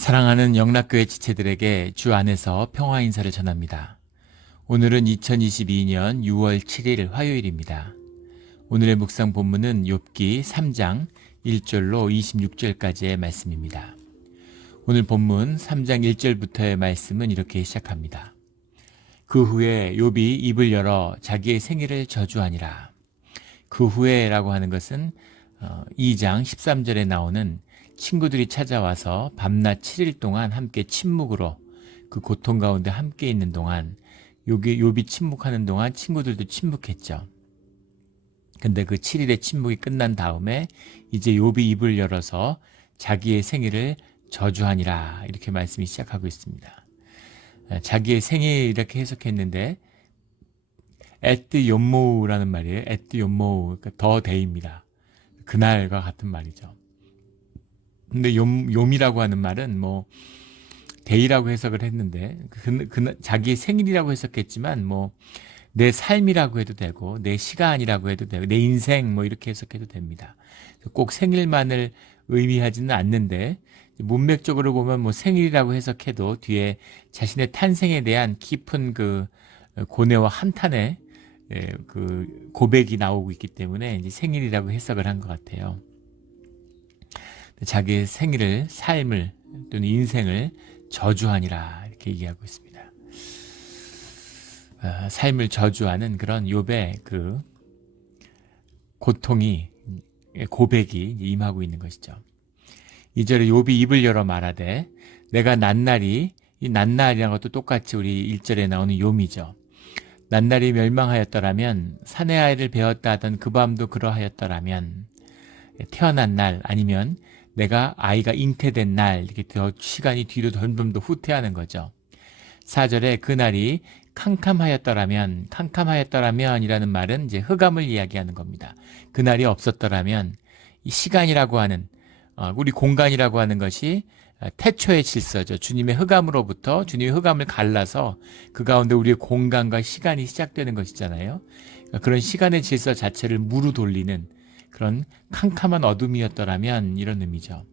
사랑하는 영락교회 지체들에게 주 안에서 평화 인사를 전합니다. 오늘은 2022년 6월 7일 화요일입니다. 오늘의 묵상 본문은 욥기 3장 1절로 26절까지의 말씀입니다. 오늘 본문 3장 1절부터의 말씀은 이렇게 시작합니다. 그 후에 욥이 입을 열어 자기의 생일을 저주하니라. 그 후에라고 하는 것은 2장 13절에 나오는 친구들이 찾아와서 밤낮 7일 동안 함께 침묵으로 그 고통 가운데 함께 있는 동안 욥이 침묵하는 동안 친구들도 침묵했죠. 근데 그 7일의 침묵이 끝난 다음에 이제 욥이 입을 열어서 자기의 생일을 저주하니라 이렇게 말씀이 시작하고 있습니다. 자기의 생일 이렇게 해석했는데 at 연모라는 말이에요. at 연모 그러니까 더 데이입니다. 그날과 같은 말이죠. 근데 욤이라고 하는 말은 데이라고 해석을 했는데 자기의 생일이라고 해석했지만 내 삶이라고 해도 되고 내 시간이라고 해도 되고 내 인생 이렇게 해석해도 됩니다. 꼭 생일만을 의미하지는 않는데 문맥적으로 보면 생일이라고 해석해도 뒤에 자신의 탄생에 대한 깊은 그 고뇌와 한탄의 그 고백이 나오고 있기 때문에 이제 생일이라고 해석을 한 것 같아요. 자기의 생일을, 삶을 또는 인생을 저주하니라 이렇게 얘기하고 있습니다. 삶을 저주하는 그런 욥의 그 고통이 고백이 임하고 있는 것이죠. 2절에 욥이 입을 열어 말하되 내가 낱날이 이 낱날이라는 것도 똑같이 우리 1절에 나오는 욤이죠. 낱날이 멸망하였더라면 사내 아이를 베었다 하던 그 밤도 그러하였더라면 태어난 날 아니면 내가 아이가 잉태된 날 이렇게 더 시간이 뒤로 점점 더 후퇴하는 거죠. 4절에 그날이 캄캄하였더라면 이라는 말은 이제 흑암을 이야기하는 겁니다. 그날이 없었더라면 이 시간이라고 하는 우리 공간이라고 하는 것이 태초의 질서죠. 주님의 흑암으로부터 주님의 흑암을 갈라서 그 가운데 우리의 공간과 시간이 시작되는 것이잖아요. 그런 시간의 질서 자체를 무루 돌리는 그런 캄캄한 어둠이었더라면 이런 의미죠.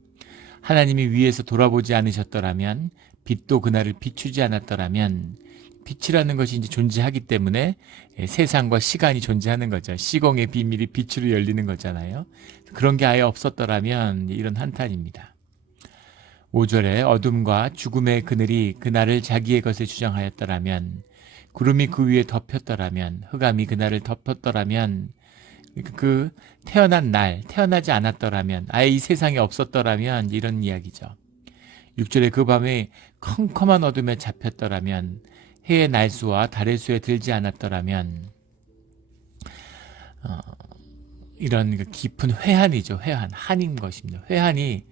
하나님이 위에서 돌아보지 않으셨더라면 빛도 그날을 비추지 않았더라면 빛이라는 것이 이제 존재하기 때문에 세상과 시간이 존재하는 거죠. 시공의 비밀이 빛으로 열리는 거잖아요. 그런 게 아예 없었더라면 이런 한탄입니다. 5절에 어둠과 죽음의 그늘이 그날을 자기의 것에 주장하였더라면 구름이 그 위에 덮였더라면 흑암이 그날을 덮었더라면 그 태어난 날, 태어나지 않았더라면 아예 이 세상에 없었더라면 이런 이야기죠. 6절에 그 밤에 컴컴한 어둠에 잡혔더라면 해의 날수와 달의 수에 들지 않았더라면 이런 깊은 회한이죠. 한인 것입니다. 회한이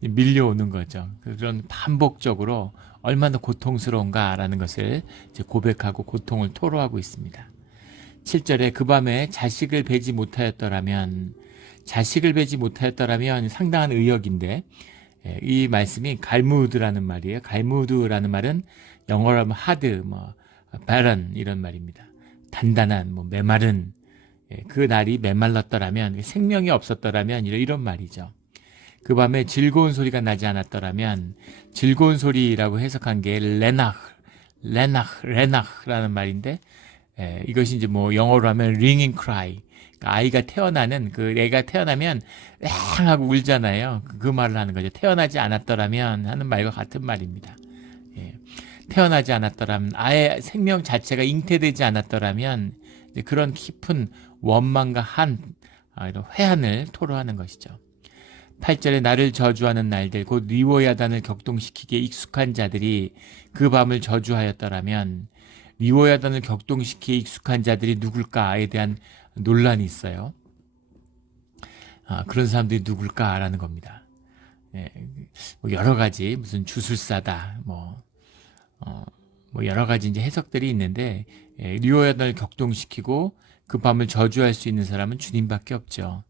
밀려오는 거죠. 그런 반복적으로 얼마나 고통스러운가라는 것을 이제 고백하고 고통을 토로하고 있습니다. 7절에 그 밤에 자식을 베지 못하였더라면 상당한 의역인데 이 말씀이 갈무드라는 말이에요. 갈무드라는 말은 영어로 하면 hard, barren 이런 말입니다. 단단한, 메마른 그 날이 메말랐더라면 생명이 없었더라면 이런 말이죠. 그 밤에 즐거운 소리가 나지 않았더라면 즐거운 소리라고 해석한 게 레나흐라는 말인데 이것이 이제 영어로 하면 ringing cry. 그러니까 아이가 태어나는 애가 태어나면 랑 하고 울잖아요. 그 말을 하는 거죠. 태어나지 않았더라면 하는 말과 같은 말입니다. 태어나지 않았더라면 아예 생명 자체가 잉태되지 않았더라면 그런 깊은 원망과 이런 회한을 토로하는 것이죠. 8절에 나를 저주하는 날들 곧 리워야단을 격동시키기에 익숙한 자들이 그 밤을 저주하였더라면 리워야단을 격동시키기에 익숙한 자들이 누굴까에 대한 논란이 있어요. 그런 사람들이 누굴까라는 겁니다. 여러 가지 무슨 주술사다 여러 가지 이제 해석들이 있는데 리워야단을 격동시키고 그 밤을 저주할 수 있는 사람은 주님밖에 없죠.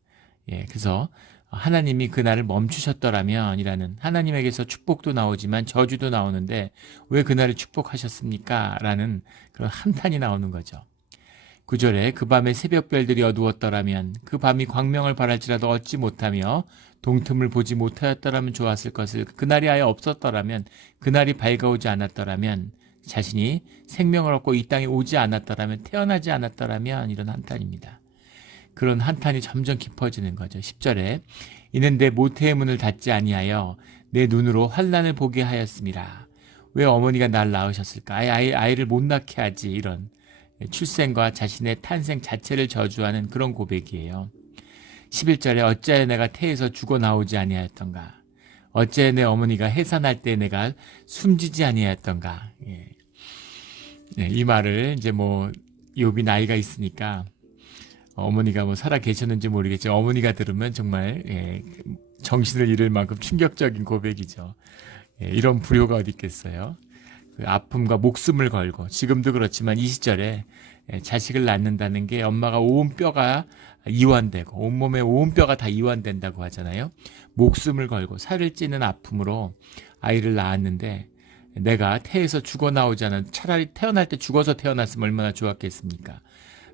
그래서 하나님이 그날을 멈추셨더라면 이라는 하나님에게서 축복도 나오지만 저주도 나오는데 왜 그날을 축복하셨습니까? 라는 그런 한탄이 나오는 거죠. 9절에 그 밤에 새벽별들이 어두웠더라면 그 밤이 광명을 발할지라도 얻지 못하며 동틈을 보지 못하였더라면 좋았을 것을, 그날이 아예 없었더라면, 그날이 밝아오지 않았더라면, 자신이 생명을 얻고 이 땅에 오지 않았더라면, 태어나지 않았더라면, 이런 한탄입니다. 그런 한탄이 점점 깊어지는 거죠. 10절에 이는 내 모태의 문을 닫지 아니하여 내 눈으로 환난을 보게 하였음이라. 왜 어머니가 날 낳으셨을까? 아이를 못 낳게 하지. 이런 출생과 자신의 탄생 자체를 저주하는 그런 고백이에요. 11절에 어찌하여 내가 태에서 죽어 나오지 아니하였던가? 어찌하여 내 어머니가 해산할 때 내가 숨지지 아니하였던가? 예. 네, 이 말을 이제 욥이 나이가 있으니까 어머니가 살아 계셨는지 모르겠지만 어머니가 들으면 정말 정신을 잃을 만큼 충격적인 고백이죠. 이런 불효가 어디 있겠어요. 그 아픔과 목숨을 걸고, 지금도 그렇지만 이 시절에 자식을 낳는다는 게 엄마가 온 뼈가 이완되고 온몸에 온 뼈가 다 이완된다고 하잖아요. 목숨을 걸고 살을 찌는 아픔으로 아이를 낳았는데 내가 태에서 죽어 나오지 않은, 차라리 태어날 때 죽어서 태어났으면 얼마나 좋았겠습니까?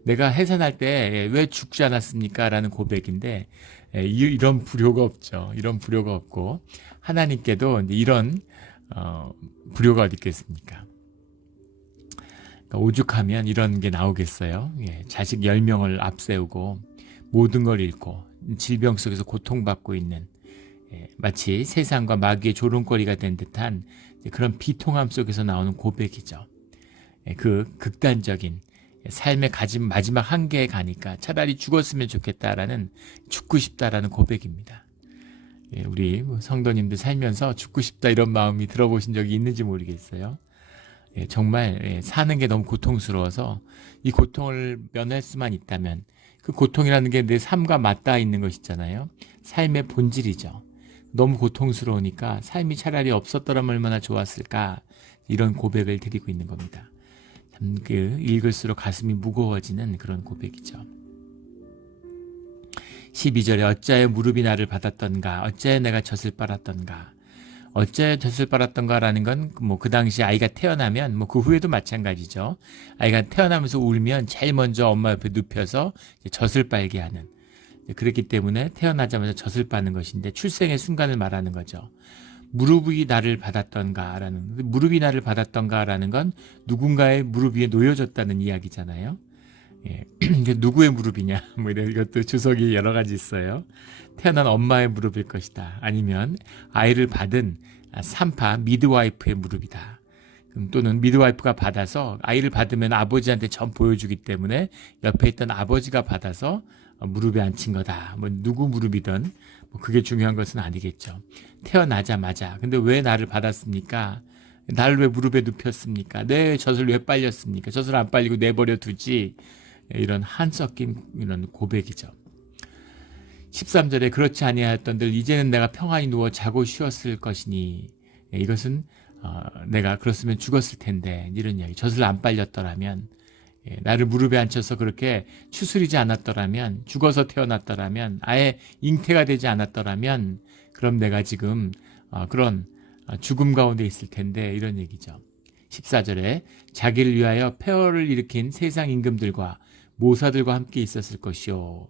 내가 해산할 때 왜 죽지 않았습니까? 라는 고백인데 이런 불효가 없죠. 이런 불효가 없고 하나님께도 이런 불효가 어디 있겠습니까? 그러니까 오죽하면 이런 게 나오겠어요. 자식 10명을 앞세우고 모든 걸 잃고 질병 속에서 고통받고 있는, 마치 세상과 마귀의 조롱거리가 된 듯한 그런 비통함 속에서 나오는 고백이죠. 그 극단적인 삶의 마지막 한계에 가니까 차라리 죽었으면 좋겠다라는, 죽고 싶다라는 고백입니다. 우리 성도님들 살면서 죽고 싶다 이런 마음이 들어보신 적이 있는지 모르겠어요. 정말 사는 게 너무 고통스러워서 이 고통을 면할 수만 있다면, 그 고통이라는 게 내 삶과 맞닿아 있는 것이잖아요. 삶의 본질이죠. 너무 고통스러우니까 삶이 차라리 없었더라면 얼마나 좋았을까, 이런 고백을 드리고 있는 겁니다. 참 읽을수록 가슴이 무거워지는 그런 고백이죠. 12절에 어찌하여 무릎이 나를 받았던가, 어찌하여 내가 젖을 빨았던가. 어찌하여 젖을 빨았던가라는 건 그 당시 아이가 태어나면 그 후에도 마찬가지죠. 아이가 태어나면서 울면 제일 먼저 엄마 옆에 눕혀서 젖을 빨게 하는, 그렇기 때문에 태어나자마자 젖을 빠는 것인데 출생의 순간을 말하는 거죠. 무릎이 나를 받았던가라는, 무릎이 나를 받았던가라는 건 누군가의 무릎 위에 놓여졌다는 이야기잖아요. 누구의 무릎이냐, 이것도 주석이 여러 가지 있어요. 태어난 엄마의 무릎일 것이다. 아니면 아이를 받은 산파 미드와이프의 무릎이다. 또는 미드와이프가 받아서, 아이를 받으면 아버지한테 전 보여주기 때문에 옆에 있던 아버지가 받아서 무릎에 앉힌 거다. 누구 무릎이든 그게 중요한 것은 아니겠죠. 태어나자마자 근데 왜 나를 받았습니까? 나를 왜 무릎에 눕혔습니까? 내 젖을 왜 빨렸습니까? 젖을 안 빨리고 내버려 두지. 이런 한 섞인 이런 고백이죠. 13절에 그렇지 아니하였던들 이제는 내가 평안히 누워 자고 쉬었을 것이니, 이것은 내가 그렇으면 죽었을 텐데, 이런 이야기. 젖을 안 빨렸더라면, 나를 무릎에 앉혀서 그렇게 추스리지 않았더라면, 죽어서 태어났더라면, 아예 잉태가 되지 않았더라면, 그럼 내가 지금 그런 죽음 가운데 있을 텐데, 이런 얘기죠. 14절에 자기를 위하여 폐허를 일으킨 세상 임금들과 모사들과 함께 있었을 것이요.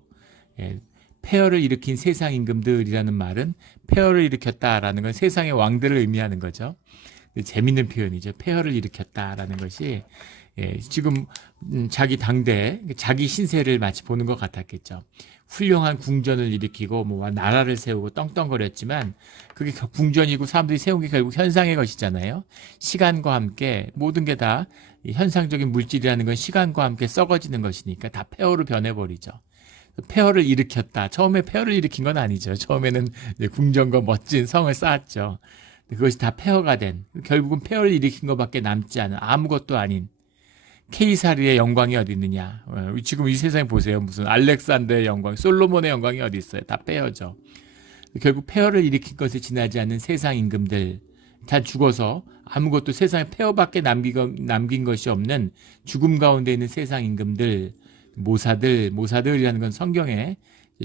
폐허를 일으킨 세상 임금들이라는 말은, 폐허를 일으켰다라는 건 세상의 왕들을 의미하는 거죠. 재밌는 표현이죠. 폐허를 일으켰다라는 것이 지금 자기 당대, 자기 신세를 마치 보는 것 같았겠죠. 훌륭한 궁전을 일으키고 나라를 세우고 떵떵거렸지만 그게 궁전이고 사람들이 세운 게 결국 현상의 것이잖아요. 시간과 함께 모든 게 다, 현상적인 물질이라는 건 시간과 함께 썩어지는 것이니까 다 폐허로 변해버리죠. 폐허를 일으켰다. 처음에 폐허를 일으킨 건 아니죠. 처음에는 궁전과 멋진 성을 쌓았죠. 그것이 다 폐허가 된, 결국은 폐허를 일으킨 것밖에 남지 않은 아무것도 아닌 케이사르의 영광이 어디 있느냐. 지금 이 세상에 보세요. 무슨 알렉산더의 영광, 솔로몬의 영광이 어디 있어요. 다 폐허죠. 결국 폐허를 일으킨 것에 지나지 않는 세상 임금들, 다 죽어서 아무것도 세상에 폐허밖에 남긴 것이 없는 죽음 가운데 있는 세상 임금들, 모사들이라는 건 성경에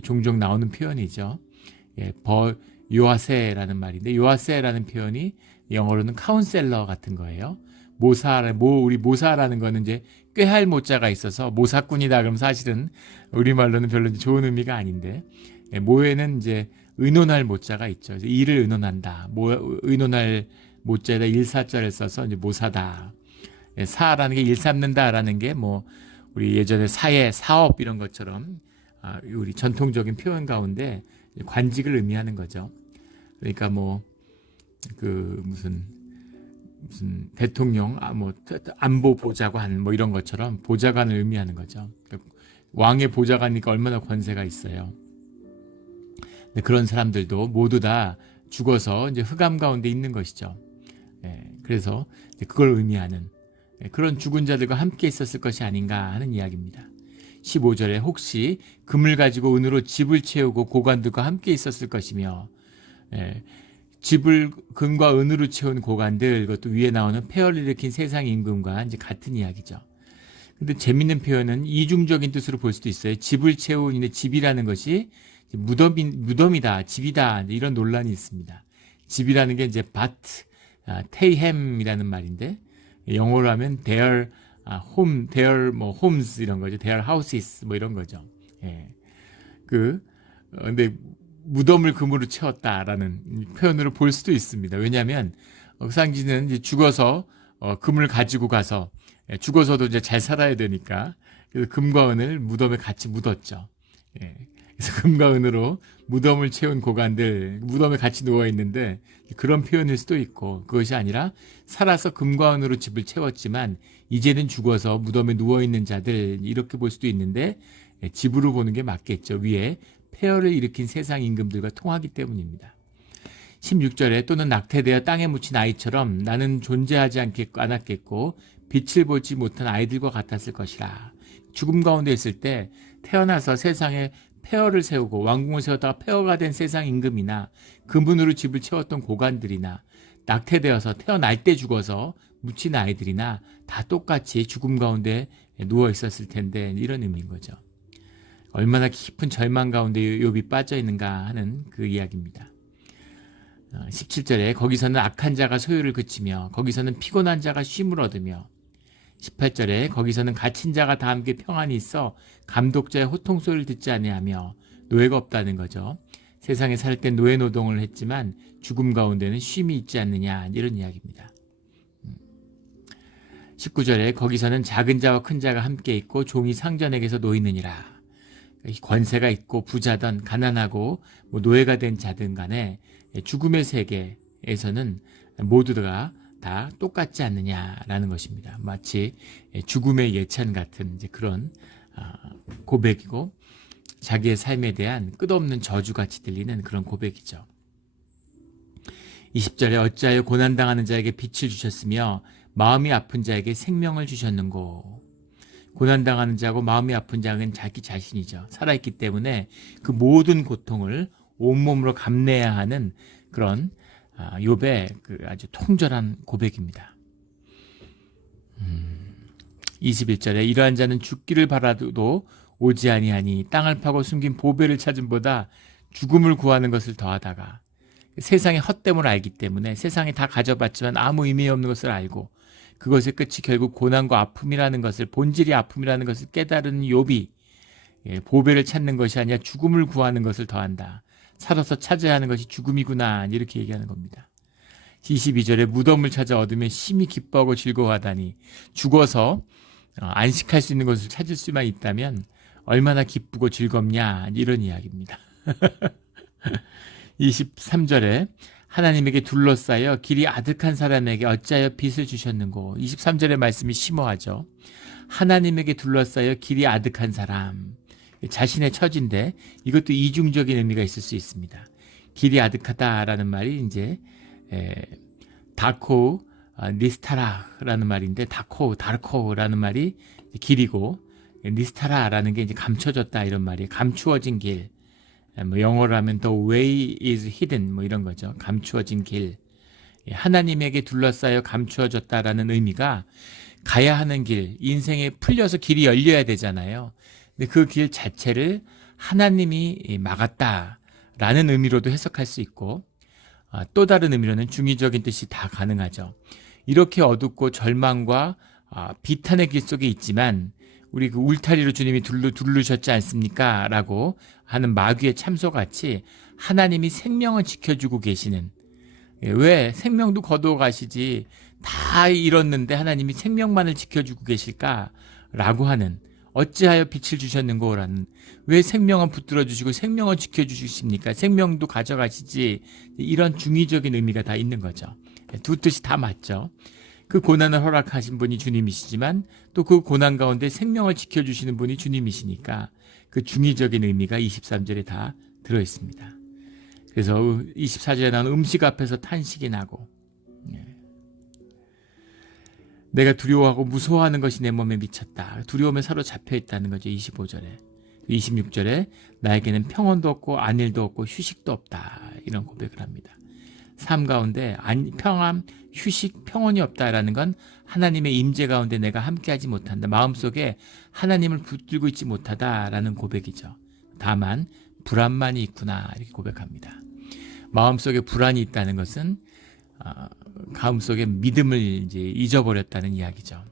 종종 나오는 표현이죠. 요아세라는 말인데, 요아세라는 표현이 영어로는 카운셀러 같은 거예요. 우리 모사라는 거는 이제 꾀할 모자가 있어서 모사꾼이다. 그럼 사실은 우리말로는 별로 좋은 의미가 아닌데, 모에는 이제 의논할 모자가 있죠. 그래서 일을 의논한다. 의논할 모자에다 일사자를 써서 이제 모사다. 예, 사라는 게 일 삼는다라는 게 뭐 우리 예전에 사회, 사업 이런 것처럼 우리 전통적인 표현 가운데 관직을 의미하는 거죠. 그러니까 뭐 그 무슨 대통령, 뭐 안보 보좌관 뭐 이런 것처럼 보좌관을 의미하는 거죠. 왕의 보좌관이니까 얼마나 권세가 있어요. 근데 그런 사람들도 모두 다 죽어서 이제 흑암 가운데 있는 것이죠. 예, 그래서 그걸 의미하는 그런 죽은 자들과 함께 있었을 것이 아닌가 하는 이야기입니다. 15절에 혹시 금을 가지고 은으로 집을 채우고 고관들과 함께 있었을 것이며, 예, 집을 금과 은으로 채운 고관들, 그것도 위에 나오는 폐허를 일으킨 세상 임금과 이제 같은 이야기죠. 근데 재밌는 표현은 이중적인 뜻으로 볼 수도 있어요. 집을 채운 집이라는 것이 무덤이다, 집이다, 이런 논란이 있습니다. 집이라는 게 이제 바트, 테이햄이라는 말인데, 영어로 하면 their home, their 뭐 homes 이런 거죠. their houses 뭐 이런 거죠. 예. 근데 무덤을 금으로 채웠다라는 표현으로 볼 수도 있습니다. 왜냐하면 상지는 이제 죽어서 금을 가지고 가서 죽어서도 이제 잘 살아야 되니까 그래서 금과 은을 무덤에 같이 묻었죠. 예. 그래서 금과 은으로 무덤을 채운 고관들 무덤에 같이 누워 있는데 그런 표현일 수도 있고, 그것이 아니라 살아서 금과 은으로 집을 채웠지만 이제는 죽어서 무덤에 누워 있는 자들 이렇게 볼 수도 있는데 집으로 보는 게 맞겠죠. 위에 폐허를 일으킨 세상 임금들과 통하기 때문입니다. 16절에 또는 낙태되어 땅에 묻힌 아이처럼 나는 존재하지 않았겠고 빛을 보지 못한 아이들과 같았을 것이라. 죽음 가운데 있을 때 태어나서 세상에 폐허를 세우고 왕궁을 세웠다가 폐허가 된 세상 임금이나 금은으로 집을 채웠던 고관들이나 낙태되어서 태어날 때 죽어서 묻힌 아이들이나 다 똑같이 죽음 가운데 누워 있었을 텐데, 이런 의미인 거죠. 얼마나 깊은 절망 가운데 욥이 빠져 있는가 하는 그 이야기입니다. 17절에 거기서는 악한 자가 소유를 그치며 거기서는 피곤한 자가 쉼을 얻으며, 18절에 거기서는 갇힌 자가 다 함께 평안이 있어 감독자의 호통 소리를 듣지 아니하며, 노예가 없다는 거죠. 세상에 살 때 노예 노동을 했지만 죽음 가운데는 쉼이 있지 않느냐, 이런 이야기입니다. 19절에 거기서는 작은 자와 큰 자가 함께 있고 종이 상전에게서 놓이느니라. 권세가 있고 부자든 가난하고 노예가 된 자든 간에 죽음의 세계에서는 모두가 다 똑같지 않느냐라는 것입니다. 마치 죽음의 예찬 같은 이제 그런 고백이고, 자기의 삶에 대한 끝없는 저주같이 들리는 그런 고백이죠. 20절에 어찌하여 고난당하는 자에게 빛을 주셨으며 마음이 아픈 자에게 생명을 주셨는고. 고난당하는 자고 마음이 아픈 자는 자기 자신이죠. 살아있기 때문에 그 모든 고통을 온몸으로 감내해야 하는 그런 욥의 그 아주 통절한 고백입니다. 21절에 이러한 자는 죽기를 바라도 오지 아니하니 땅을 파고 숨긴 보배를 찾음보다 죽음을 구하는 것을 더하다가, 세상의 헛됨을 알기 때문에 세상에 다 가져봤지만 아무 의미 없는 것을 알고 그것의 끝이 결국 고난과 아픔이라는 것을, 본질이 아픔이라는 것을 깨달은 욥이 보배를 찾는 것이 아니라 죽음을 구하는 것을 더한다. 살아서 찾아야 하는 것이 죽음이구나, 이렇게 얘기하는 겁니다. 22절에 무덤을 찾아 얻으면 심히 기뻐하고 즐거워하다니, 죽어서 안식할 수 있는 것을 찾을 수만 있다면 얼마나 기쁘고 즐겁냐, 이런 이야기입니다. 23절에 하나님에게 둘러싸여 길이 아득한 사람에게 어찌하여 빛을 주셨는고. 23절의 말씀이 심오하죠. 하나님에게 둘러싸여 길이 아득한 사람, 자신의 처지인데 이것도 이중적인 의미가 있을 수 있습니다. 길이 아득하다라는 말이 이제 다코 니스타라라는 말인데, 다르코라는 말이 길이고, 니스타라라는 게 이제 감춰졌다 이런 말이에요. 감추어진 길. 뭐 영어로 하면 the way is hidden 뭐 이런 거죠. 감추어진 길. 하나님에게 둘러싸여 감추어졌다라는 의미가 가야 하는 길, 인생에 풀려서 길이 열려야 되잖아요. 근데 그 길 자체를 하나님이 막았다라는 의미로도 해석할 수 있고, 또 다른 의미로는 중의적인 뜻이 다 가능하죠. 이렇게 어둡고 절망과 비탄의 길 속에 있지만 우리 그 울타리로 주님이 두르셨지 않습니까? 라고 하는 마귀의 참소같이 하나님이 생명을 지켜주고 계시는, 왜 생명도 거두어 가시지 다 잃었는데 하나님이 생명만을 지켜주고 계실까라고 하는, 어찌하여 빛을 주셨는고라는, 왜 생명은 붙들어 주시고 생명을 지켜주십니까? 생명도 가져가시지. 이런 중의적인 의미가 다 있는 거죠. 두 뜻이 다 맞죠. 그 고난을 허락하신 분이 주님이시지만 또 그 고난 가운데 생명을 지켜주시는 분이 주님이시니까 그 중의적인 의미가 23절에 다 들어있습니다. 그래서 24절에 나오는 음식 앞에서 탄식이 나고, 내가 두려워하고 무서워하는 것이 내 몸에 미쳤다. 두려움에 사로잡혀 있다는 거죠. 25절에. 26절에 나에게는 평온도 없고 안일도 없고 휴식도 없다. 이런 고백을 합니다. 삶 가운데 평안, 휴식, 평온이 없다라는 건 하나님의 임재 가운데 내가 함께하지 못한다. 마음속에 하나님을 붙들고 있지 못하다라는 고백이죠. 다만 불안만이 있구나 이렇게 고백합니다. 마음속에 불안이 있다는 것은 가슴속에 믿음을 이제 잊어버렸다는 이야기죠.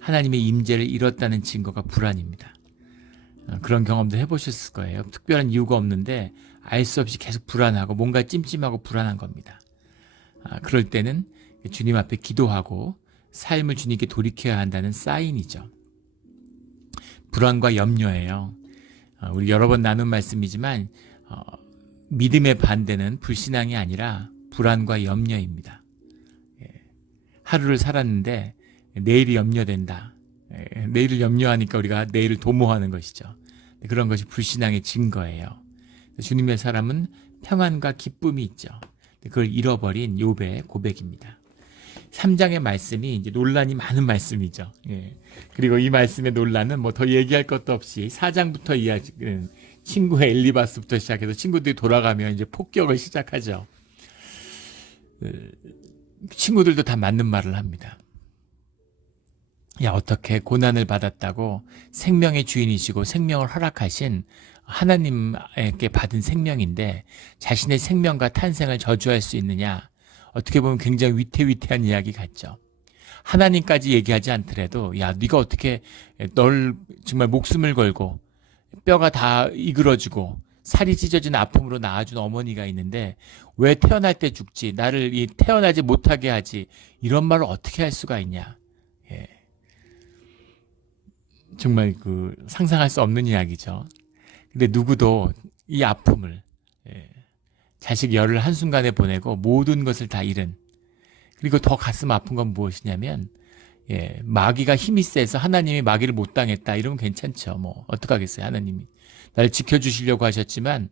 하나님의 임재를 잃었다는 증거가 불안입니다. 그런 경험도 해보셨을 거예요. 특별한 이유가 없는데 알 수 없이 계속 불안하고 뭔가 찜찜하고 불안한 겁니다. 그럴 때는 주님 앞에 기도하고 삶을 주님께 돌이켜야 한다는 사인이죠. 불안과 염려예요. 우리 여러 번 나눈 말씀이지만 믿음의 반대는 불신앙이 아니라 불안과 염려입니다. 하루를 살았는데 내일이 염려된다. 내일을 염려하니까 우리가 내일을 도모하는 것이죠. 그런 것이 불신앙의 증거예요. 주님의 사람은 평안과 기쁨이 있죠. 그걸 잃어버린 욥의 고백입니다. 3장의 말씀이 이제 논란이 많은 말씀이죠. 그리고 이 말씀의 논란은 뭐 더 얘기할 것도 없이 4장부터 이야기는 친구의 엘리바스부터 시작해서 친구들이 돌아가면 이제 폭격을 시작하죠. 친구들도 다 맞는 말을 합니다. 야, 어떻게 고난을 받았다고 생명의 주인이시고 생명을 허락하신 하나님께 받은 생명인데 자신의 생명과 탄생을 저주할 수 있느냐? 어떻게 보면 굉장히 위태위태한 이야기 같죠. 하나님까지 얘기하지 않더라도 야, 네가 어떻게 널 정말 목숨을 걸고 뼈가 다 이그러지고 살이 찢어진 아픔으로 낳아준 어머니가 있는데 왜 태어날 때 죽지? 나를 태어나지 못하게 하지? 이런 말을 어떻게 할 수가 있냐? 정말 상상할 수 없는 이야기죠. 근데 누구도 이 아픔을, 자식 열을 한순간에 보내고 모든 것을 다 잃은, 그리고 더 가슴 아픈 건 무엇이냐면 마귀가 힘이 세서 하나님이 마귀를 못 당했다 이러면 괜찮죠. 뭐 어떡하겠어요. 하나님이 날 지켜주시려고 하셨지만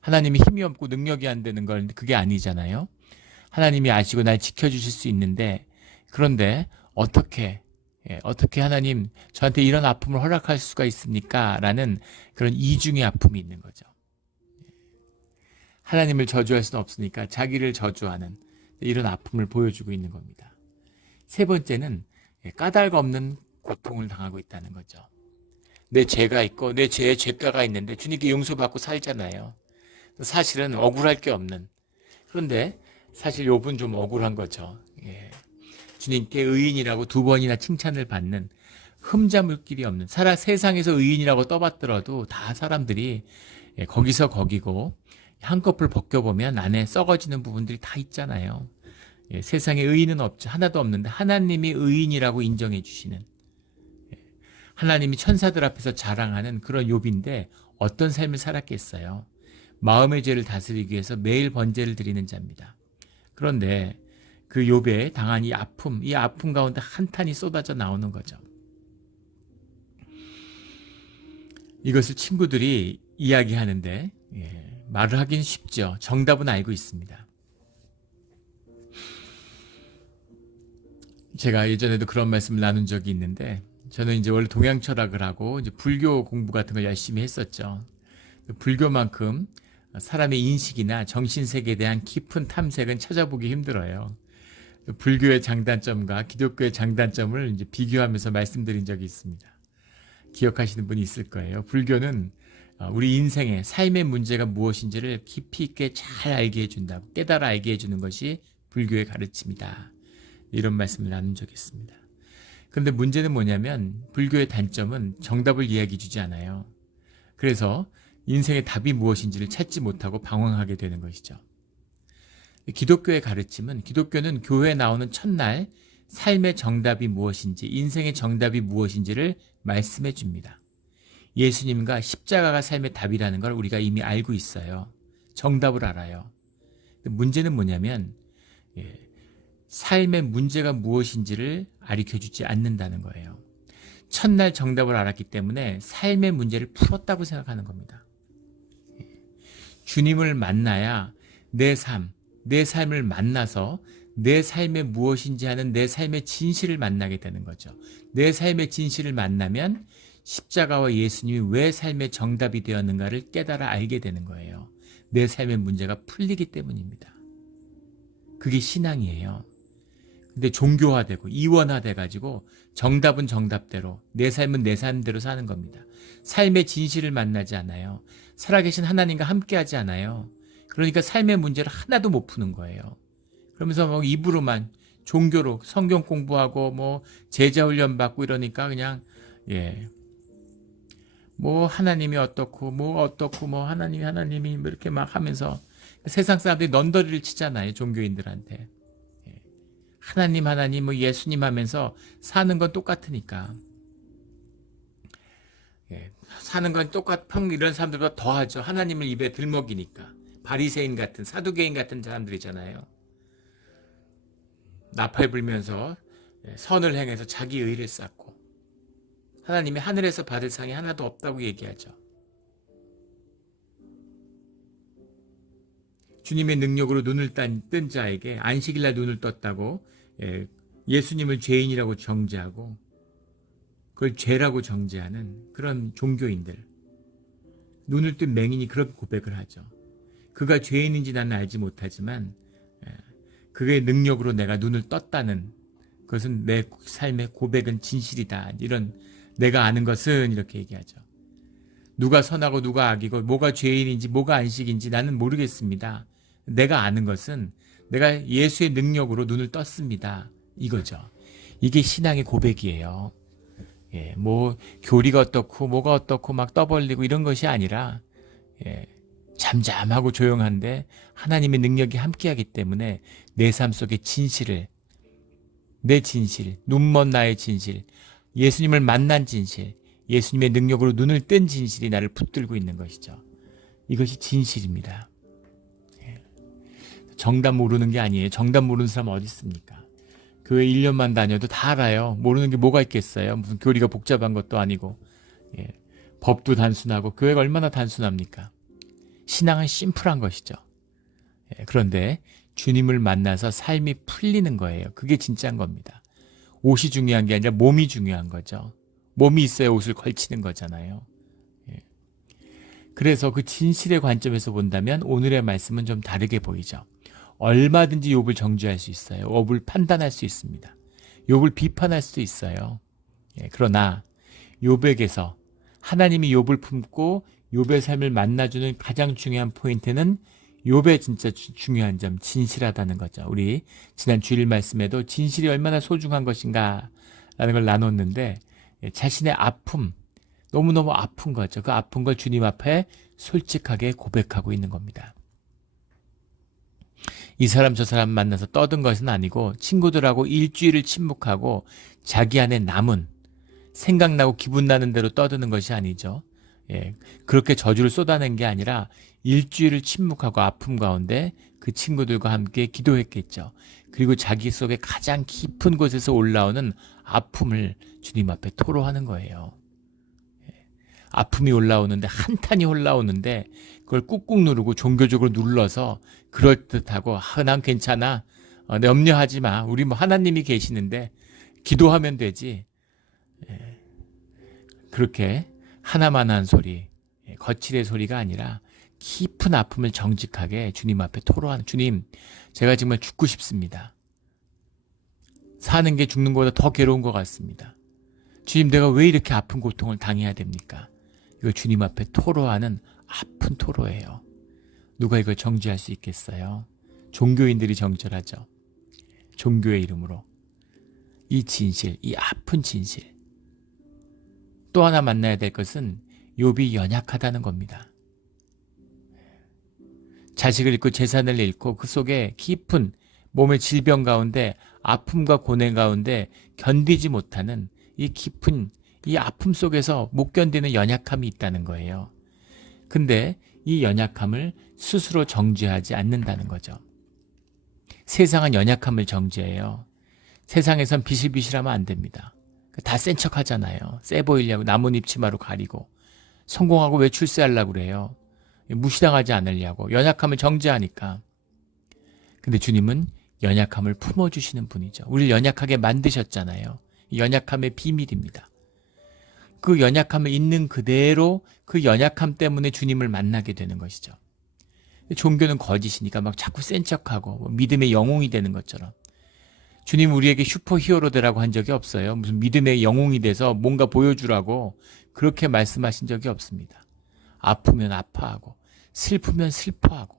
하나님이 힘이 없고 능력이 안 되는 건 그게 아니잖아요. 하나님이 아시고 날 지켜주실 수 있는데, 그런데 어떻게 하나님 저한테 이런 아픔을 허락할 수가 있습니까? 라는 그런 이중의 아픔이 있는 거죠. 하나님을 저주할 수는 없으니까 자기를 저주하는 이런 아픔을 보여주고 있는 겁니다. 세 번째는 까닭 없는 고통을 당하고 있다는 거죠. 내 죄가 있고 내 죄에 죄가가 있는데 주님께 용서받고 살잖아요. 사실은 억울할 게 없는. 그런데 사실 욥은 좀 억울한 거죠. 주님께 의인이라고 2번이나 칭찬을 받는 흠잡을 길이 없는, 세상에서 의인이라고 떠받들어도 다 사람들이 거기서 거기고 한꺼풀 벗겨보면 안에 썩어지는 부분들이 다 있잖아요. 세상에 의인은 없죠. 하나도 없는데 하나님이 의인이라고 인정해 주시는, 하나님이 천사들 앞에서 자랑하는 그런 욥인데 어떤 삶을 살았겠어요. 마음의 죄를 다스리기 위해서 매일 번제를 드리는 자입니다. 그런데 그 욥에 당한 이 아픔 가운데 한탄이 쏟아져 나오는 거죠. 이것을 친구들이 이야기하는데 말을 하긴 쉽죠. 정답은 알고 있습니다. 제가 예전에도 그런 말씀을 나눈 적이 있는데, 저는 이제 원래 동양 철학을 하고 이제 불교 공부 같은 걸 열심히 했었죠. 불교만큼 사람의 인식이나 정신세계에 대한 깊은 탐색은 찾아보기 힘들어요. 불교의 장단점과 기독교의 장단점을 이제 비교하면서 말씀드린 적이 있습니다. 기억하시는 분이 있을 거예요. 불교는 우리 인생의 삶의 문제가 무엇인지를 깊이 있게 잘 알게 해준다고, 깨달아 알게 해주는 것이 불교의 가르침이다. 이런 말씀을 나눈 적이 있습니다. 그런데 문제는 뭐냐면 불교의 단점은 정답을 이야기해 주지 않아요. 그래서 인생의 답이 무엇인지를 찾지 못하고 방황하게 되는 것이죠. 기독교의 가르침은, 기독교는 교회에 나오는 첫날 삶의 정답이 무엇인지, 인생의 정답이 무엇인지를 말씀해 줍니다. 예수님과 십자가가 삶의 답이라는 걸 우리가 이미 알고 있어요. 정답을 알아요. 문제는 뭐냐면 삶의 문제가 무엇인지를 가르쳐주지 않는다는 거예요. 첫날 정답을 알았기 때문에 삶의 문제를 풀었다고 생각하는 겁니다. 주님을 만나야 내 삶을 만나서 내 삶의 무엇인지 하는 내 삶의 진실을 만나게 되는 거죠. 내 삶의 진실을 만나면 십자가와 예수님이 왜 삶의 정답이 되었는가를 깨달아 알게 되는 거예요. 내 삶의 문제가 풀리기 때문입니다. 그게 신앙이에요. 근데 종교화되고 이원화돼가지고 정답은 정답대로, 내 삶은 내 삶대로 사는 겁니다. 삶의 진실을 만나지 않아요. 살아계신 하나님과 함께하지 않아요. 그러니까 삶의 문제를 하나도 못 푸는 거예요. 그러면서 뭐 입으로만 종교로 성경 공부하고 뭐 제자 훈련 받고 이러니까 그냥 뭐 하나님이 어떻고 뭐 하나님이 이렇게 막 하면서 세상 사람들이 넌더리를 치잖아요. 종교인들한테. 하나님 뭐 예수님 하면서 사는 건 똑같으니까. 사는 건 평 이런 사람들보다 더 하죠. 하나님을 입에 들먹이니까. 바리새인 같은, 사두개인 같은 사람들이잖아요. 나팔 불면서 선을 행해서 자기 의를 쌓고 하나님이 하늘에서 받을 상이 하나도 없다고 얘기하죠. 주님의 능력으로 눈을 뜬 자에게 안식일날 눈을 떴다고 예수님을 죄인이라고 정죄하고 그걸 죄라고 정죄하는 그런 종교인들, 눈을 뜬 맹인이 그렇게 고백을 하죠. 그가 죄인인지 나는 알지 못하지만 그의 능력으로 내가 눈을 떴다는 그것은 내 삶의 고백은 진실이다. 이런 내가 아는 것은 이렇게 얘기하죠. 누가 선하고 누가 악이고 뭐가 죄인인지 뭐가 안식인지 나는 모르겠습니다. 내가 아는 것은 내가 예수의 능력으로 눈을 떴습니다. 이거죠. 이게 신앙의 고백이에요. 뭐 교리가 어떻고 뭐가 어떻고 막 떠벌리고 이런 것이 아니라 잠잠하고 조용한데 하나님의 능력이 함께하기 때문에 내 삶 속의 진실을, 내 진실, 눈먼 나의 진실, 예수님을 만난 진실, 예수님의 능력으로 눈을 뜬 진실이 나를 붙들고 있는 것이죠. 이것이 진실입니다. 정답 모르는 게 아니에요. 정답 모르는 사람 어디 있습니까? 교회 1년만 다녀도 다 알아요. 모르는 게 뭐가 있겠어요. 무슨 교리가 복잡한 것도 아니고 법도 단순하고 교회가 얼마나 단순합니까? 신앙은 심플한 것이죠. 그런데 주님을 만나서 삶이 풀리는 거예요. 그게 진짜인 겁니다. 옷이 중요한 게 아니라 몸이 중요한 거죠. 몸이 있어야 옷을 걸치는 거잖아요. 그래서 그 진실의 관점에서 본다면 오늘의 말씀은 좀 다르게 보이죠. 얼마든지 욥을 정죄할 수 있어요. 욥을 판단할 수 있습니다. 욥을 비판할 수도 있어요. 그러나 욥에게서 하나님이 욥을 품고 욥의 삶을 만나주는 가장 중요한 포인트는 욥의 진짜 중요한 점, 진실하다는 거죠. 우리 지난 주일 말씀에도 진실이 얼마나 소중한 것인가 라는 걸 나눴는데 자신의 아픔, 너무너무 아픈 거죠. 그 아픈 걸 주님 앞에 솔직하게 고백하고 있는 겁니다. 이 사람 저 사람 만나서 떠든 것은 아니고 친구들하고 일주일을 침묵하고 자기 안에 남은 생각나고 기분 나는 대로 떠드는 것이 아니죠. 그렇게 저주를 쏟아낸 게 아니라 일주일을 침묵하고 아픔 가운데 그 친구들과 함께 기도했겠죠. 그리고 자기 속에 가장 깊은 곳에서 올라오는 아픔을 주님 앞에 토로하는 거예요. 아픔이 올라오는데, 한탄이 올라오는데 그걸 꾹꾹 누르고 종교적으로 눌러서 그럴듯하고 난 괜찮아, 내 염려하지 마, 우리 뭐 하나님이 계시는데 기도하면 되지, 그렇게 하나만 한 소리, 거칠의 소리가 아니라 깊은 아픔을 정직하게 주님 앞에 토로하는, 주님 제가 정말 죽고 싶습니다. 사는 게 죽는 것보다 더 괴로운 것 같습니다. 주님 내가 왜 이렇게 아픈 고통을 당해야 됩니까? 이거 주님 앞에 토로하는 아픈 토로예요. 누가 이걸 정죄할 수 있겠어요? 종교인들이 정죄하죠. 종교의 이름으로. 이 진실, 이 아픈 진실. 또 하나 만나야 될 것은 욥이 연약하다는 겁니다. 자식을 잃고 재산을 잃고 그 속에 깊은 몸의 질병 가운데 아픔과 고뇌 가운데 견디지 못하는 이 깊은 이 아픔 속에서 못 견디는 연약함이 있다는 거예요. 근데 이 연약함을 스스로 정죄하지 않는다는 거죠. 세상은 연약함을 정죄해요. 세상에선 비실비실하면 안 됩니다. 다 센 척 하잖아요. 세 보이려고 나뭇잎 치마로 가리고 성공하고 왜 출세하려고 그래요. 무시당하지 않으려고 연약함을 정죄하니까. 근데 주님은 연약함을 품어주시는 분이죠. 우리를 연약하게 만드셨잖아요. 연약함의 비밀입니다. 그 연약함을 있는 그대로 그 연약함 때문에 주님을 만나게 되는 것이죠. 종교는 거짓이니까 막 자꾸 센 척하고 믿음의 영웅이 되는 것처럼. 주님 우리에게 슈퍼히어로 되라고 한 적이 없어요. 무슨 믿음의 영웅이 돼서 뭔가 보여주라고 그렇게 말씀하신 적이 없습니다. 아프면 아파하고 슬프면 슬퍼하고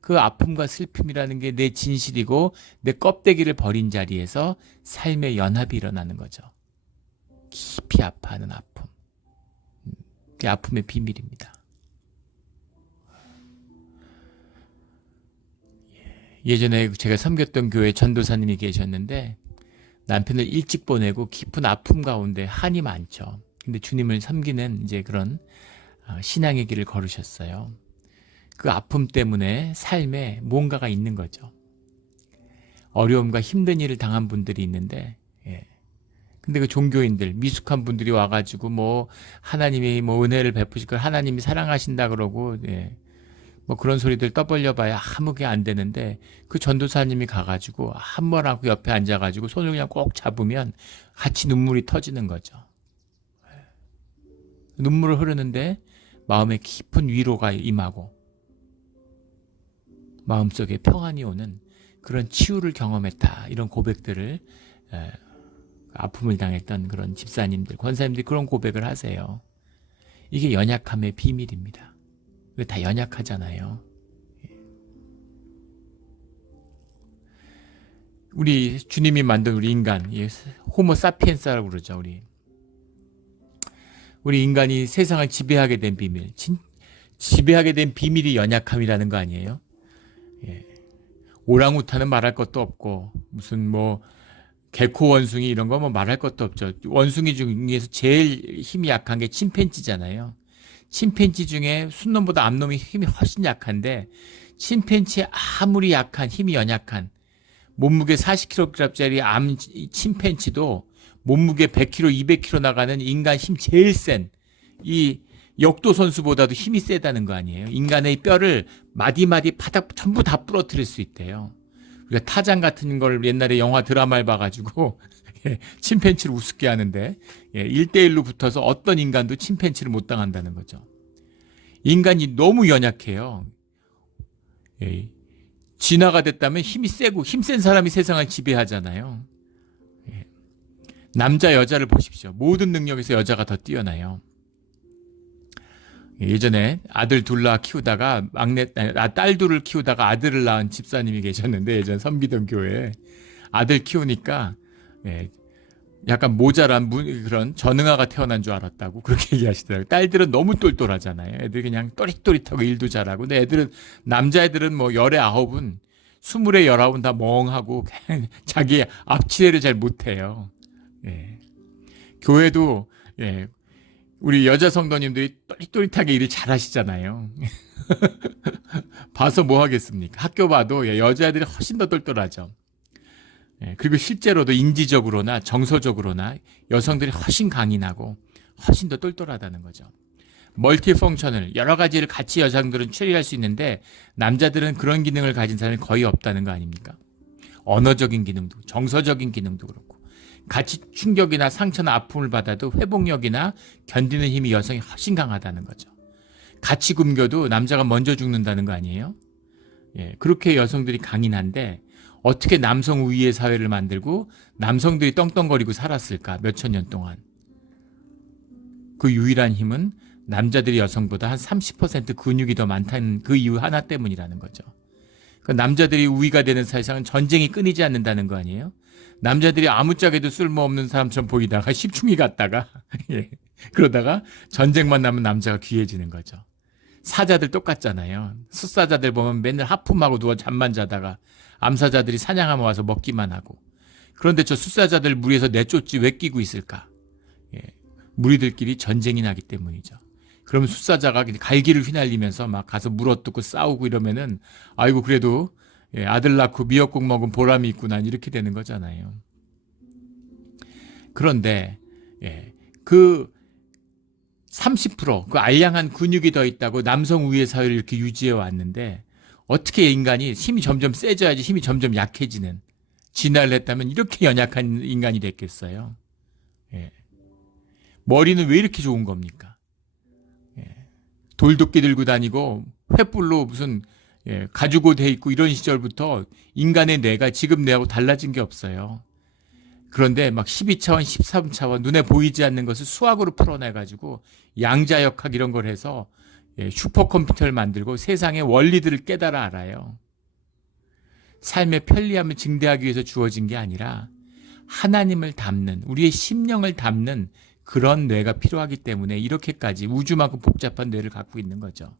그 아픔과 슬픔이라는 게 내 진실이고 내 껍데기를 버린 자리에서 삶의 연합이 일어나는 거죠. 깊이 아파하는 아픔. 그게 아픔의 비밀입니다. 예전에 제가 섬겼던 교회 전도사님이 계셨는데 남편을 일찍 보내고 깊은 아픔 가운데 한이 많죠. 근데 주님을 섬기는 이제 그런 신앙의 길을 걸으셨어요. 그 아픔 때문에 삶에 뭔가가 있는 거죠. 어려움과 힘든 일을 당한 분들이 있는데, 근데 그 종교인들, 미숙한 분들이 와가지고 뭐 하나님이 뭐 은혜를 베푸실 걸 하나님이 사랑하신다 그러고, 뭐 그런 소리들 떠벌려봐야 아무게 안 되는데 그 전도사님이 가가지고 한 번 하고 옆에 앉아가지고 손을 그냥 꼭 잡으면 같이 눈물이 터지는 거죠. 눈물을 흐르는데 마음에 깊은 위로가 임하고 마음속에 평안이 오는 그런 치유를 경험했다. 이런 고백들을 아픔을 당했던 그런 집사님들, 권사님들이 그런 고백을 하세요. 이게 연약함의 비밀입니다. 다 연약하잖아요. 우리 주님이 만든 우리 인간, 호모 사피엔스라고 그러죠. 우리 인간이 세상을 지배하게 된 비밀, 지배하게 된 비밀이 연약함이라는 거 아니에요? 오랑우탄은 말할 것도 없고 무슨 뭐 개코 원숭이 이런 거 뭐 말할 것도 없죠. 원숭이 중에서 제일 힘이 약한 게 침팬지잖아요. 침팬지 중에 순놈보다 암놈이 힘이 훨씬 약한데 침팬지의 아무리 약한 힘이 연약한 몸무게 40kg짜리 암 침팬지도 몸무게 100kg, 200kg 나가는 인간 힘 제일 센 이 역도 선수보다도 힘이 세다는 거 아니에요. 인간의 뼈를 마디마디 파닥 전부 다 부러뜨릴 수 있대요. 우리가 타잔 같은 걸 옛날에 영화 드라마를 봐가지고 침팬지를 우습게 하는데 1대1로 붙어서 어떤 인간도 침팬지를 못 당한다는 거죠. 인간이 너무 연약해요. 진화가 됐다면 힘이 세고 힘센 사람이 세상을 지배하잖아요. 남자 여자를 보십시오. 모든 능력에서 여자가 더 뛰어나요. 예전에 아들 둘 낳아 키우다가 딸 둘을 키우다가 아들을 낳은 집사님이 계셨는데 예전 섬기던 교회에 아들 키우니까 약간 모자란 그런 전응아가 태어난 줄 알았다고 그렇게 얘기하시더라고요. 딸들은 너무 똘똘하잖아요. 애들 그냥 또릿또릿하고 일도 잘하고. 근데 남자애들은 뭐 19은 20에 19은 다 멍하고 그냥 자기 앞치레를 잘 못해요. 교회도 우리 여자 성도님들이 또릿또릿하게 일을 잘 하시잖아요. 봐서 뭐 하겠습니까? 학교 봐도 여자애들이 훨씬 더 똘똘하죠. 그리고 실제로도 인지적으로나 정서적으로나 여성들이 훨씬 강인하고 훨씬 더 똘똘하다는 거죠. 멀티펑셔널, 여러 가지를 같이 여성들은 처리할 수 있는데 남자들은 그런 기능을 가진 사람이 거의 없다는 거 아닙니까? 언어적인 기능도, 정서적인 기능도 그렇고 같이 충격이나 상처나 아픔을 받아도 회복력이나 견디는 힘이 여성이 훨씬 강하다는 거죠. 같이 굶겨도 남자가 먼저 죽는다는 거 아니에요? 그렇게 여성들이 강인한데 어떻게 남성 우위의 사회를 만들고 남성들이 떵떵거리고 살았을까? 몇천 년 동안. 그 유일한 힘은 남자들이 여성보다 한 30% 근육이 더 많다는 그 이유 하나 때문이라는 거죠. 그 남자들이 우위가 되는 사회상은 전쟁이 끊이지 않는다는 거 아니에요? 남자들이 아무짝에도 쓸모없는 사람처럼 보이다가 십중이 갔다가 그러다가 전쟁만 나면 남자가 귀해지는 거죠. 사자들 똑같잖아요. 숫사자들 보면 맨날 하품하고 누워 잠만 자다가 암사자들이 사냥하면 와서 먹기만 하고. 그런데 저 숫사자들 무리에서 내쫓지 왜 끼고 있을까? 예, 무리들끼리 전쟁이 나기 때문이죠. 그러면 숫사자가 갈기를 휘날리면서 막 가서 물어뜯고 싸우고 이러면은 아이고 그래도 아들 낳고 미역국 먹은 보람이 있구나 이렇게 되는 거잖아요. 그런데 그 30% 그 알량한 근육이 더 있다고 남성 우위의 사회를 이렇게 유지해 왔는데 어떻게 인간이 힘이 점점 세져야지 힘이 점점 약해지는 진화를 했다면 이렇게 연약한 인간이 됐겠어요. 머리는 왜 이렇게 좋은 겁니까? 돌도끼 들고 다니고 횃불로 무슨 가죽옷 돼 있고 이런 시절부터 인간의 뇌가 지금 뇌하고 달라진 게 없어요. 그런데 막 12차원, 13차원 눈에 보이지 않는 것을 수학으로 풀어내가지고 양자역학 이런 걸 해서 슈퍼컴퓨터를 만들고 세상의 원리들을 깨달아 알아요. 삶의 편리함을 증대하기 위해서 주어진 게 아니라 하나님을 담는, 우리의 심령을 담는 그런 뇌가 필요하기 때문에 이렇게까지 우주만큼 복잡한 뇌를 갖고 있는 거죠.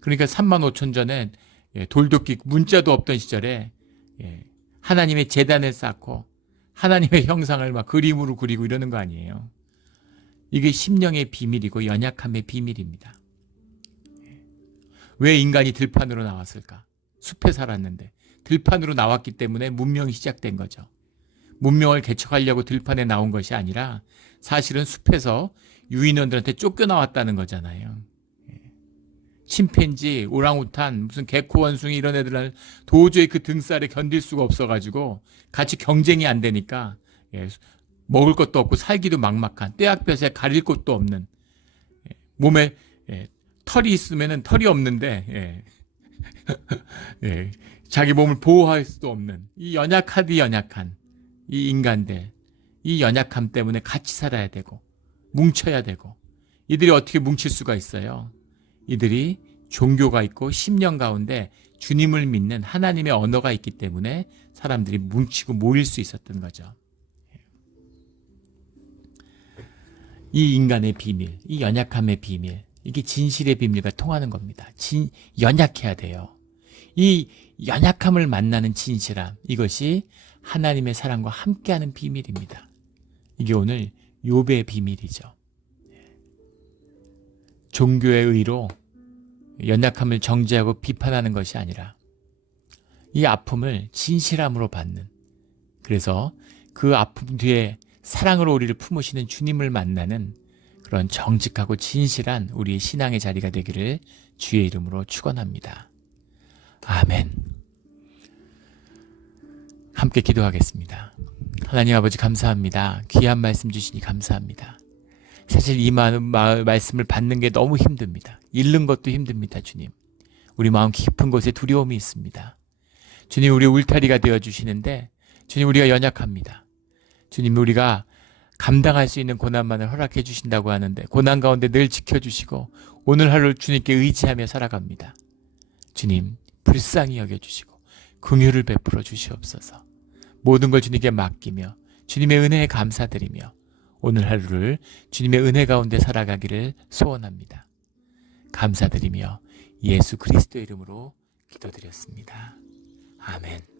그러니까 35,000전에 돌도끼 문자도 없던 시절에 하나님의 제단을 쌓고 하나님의 형상을 막 그림으로 그리고 이러는 거 아니에요. 이게 심령의 비밀이고 연약함의 비밀입니다. 왜 인간이 들판으로 나왔을까? 숲에 살았는데 들판으로 나왔기 때문에 문명이 시작된 거죠. 문명을 개척하려고 들판에 나온 것이 아니라 사실은 숲에서 유인원들한테 쫓겨나왔다는 거잖아요. 침팬지, 오랑우탄, 무슨 개코 원숭이 이런 애들은 도저히 그 등살에 견딜 수가 없어가지고 같이 경쟁이 안 되니까 먹을 것도 없고 살기도 막막한 떼약볕에 가릴 곳도 없는 몸에 털이 있으면은 털이 없는데 자기 몸을 보호할 수도 없는 이 연약하디 연약한 이 인간들 이 연약함 때문에 같이 살아야 되고 뭉쳐야 되고 이들이 어떻게 뭉칠 수가 있어요? 이들이 종교가 있고 심령 가운데 주님을 믿는 하나님의 언어가 있기 때문에 사람들이 뭉치고 모일 수 있었던 거죠. 이 인간의 비밀, 이 연약함의 비밀, 이게 진실의 비밀과 통하는 겁니다. 연약해야 돼요. 이 연약함을 만나는 진실함, 이것이 하나님의 사랑과 함께하는 비밀입니다. 이게 오늘 욥의 비밀이죠. 종교의 의로 연약함을 정죄하고 비판하는 것이 아니라 이 아픔을 진실함으로 받는, 그래서 그 아픔 뒤에 사랑으로 우리를 품으시는 주님을 만나는 그런 정직하고 진실한 우리의 신앙의 자리가 되기를 주의 이름으로 축원합니다. 아멘. 함께 기도하겠습니다. 하나님 아버지 감사합니다. 귀한 말씀 주시니 감사합니다. 사실 이 많은 말씀을 받는 게 너무 힘듭니다. 읽는 것도 힘듭니다. 주님, 우리 마음 깊은 곳에 두려움이 있습니다. 주님, 우리 울타리가 되어주시는데 주님, 우리가 연약합니다. 주님, 우리가 감당할 수 있는 고난만을 허락해 주신다고 하는데 고난 가운데 늘 지켜주시고 오늘 하루를 주님께 의지하며 살아갑니다. 주님, 불쌍히 여겨주시고 긍휼을 베풀어 주시옵소서. 모든 걸 주님께 맡기며 주님의 은혜에 감사드리며 오늘 하루를 주님의 은혜 가운데 살아가기를 소원합니다. 감사드리며 예수 그리스도의 이름으로 기도드렸습니다. 아멘.